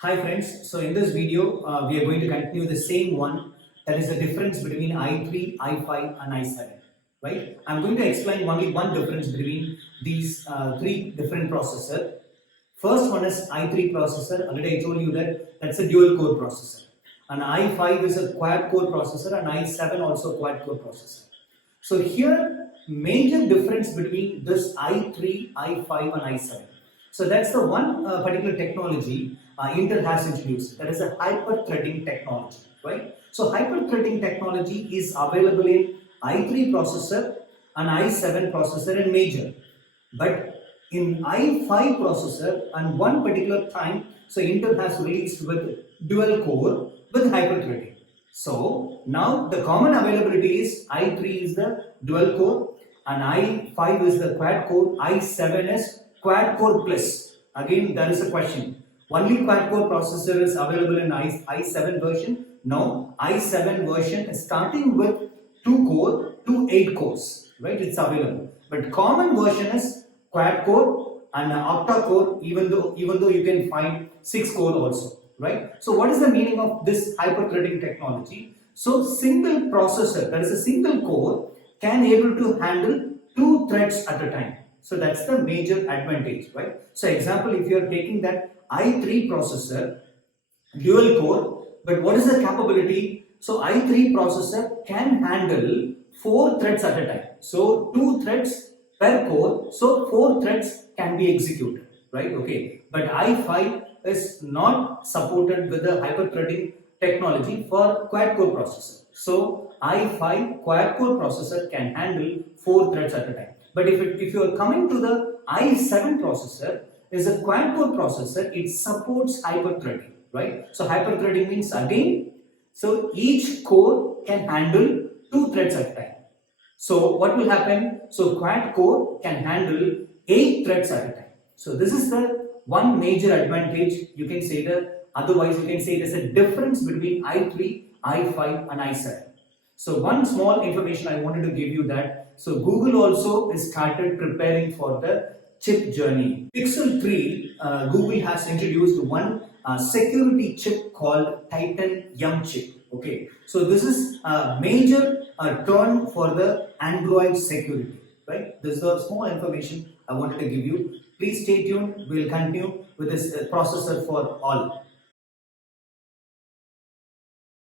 Hi friends, so in this video we are going to continue the same one, that is the difference between i3, i5 and i7, right? I'm going to explain only one difference between these three different processors. First one is i3 processor. Already I told you that that's a dual core processor, and i5 is a quad core processor, and i7 also quad core processor. So here major difference between this i3, i5 and i7. So that's the one particular technology Intel has introduced, that is a hyper-threading technology, right? So hyper-threading technology is available in i3 processor and i7 processor in major, but in i5 processor and one particular time, so Intel has released with dual core with hyper-threading. So now the common availability is i3 is the dual core and i5 is the quad core, i7 is quad core plus. Again, there is a question. Only quad core processor is available in i7 version. No, i7 version is starting with 2 core to 8 cores, right? It's available. But common version is quad core and octa core, even though you can find 6 core also, right? So what is the meaning of this hyper-threading technology? So single processor, that is a single core, can able to handle 2 threads at a time. So that's the major advantage, right? So example, if you are taking that i3 processor, dual core, but what is the capability? So i3 processor can handle 4 threads at a time. So 2 threads per core, so 4 threads can be executed, right? Okay, but i5 is not supported with the hyper-threading technology for quad-core processor. So i5 quad-core processor can handle 4 threads at a time. But if you are coming to the i7 processor, is a quad-core processor, it supports hyper-threading, right? So hyper-threading means again, so each core can handle 2 threads at a time. So what will happen? So quad core can handle 8 threads at a time. So this is the one major advantage. You can say that, otherwise you can say there's a difference between i3, i5 and i7. So one small information I wanted to give you that, so Google also is started preparing for the chip journey. Pixel 3, Google has introduced one security chip called Titan M chip. Okay, so this is a major turn for the Android security, right? This is the small information I wanted to give you. Please stay tuned. We'll continue with this processor for all.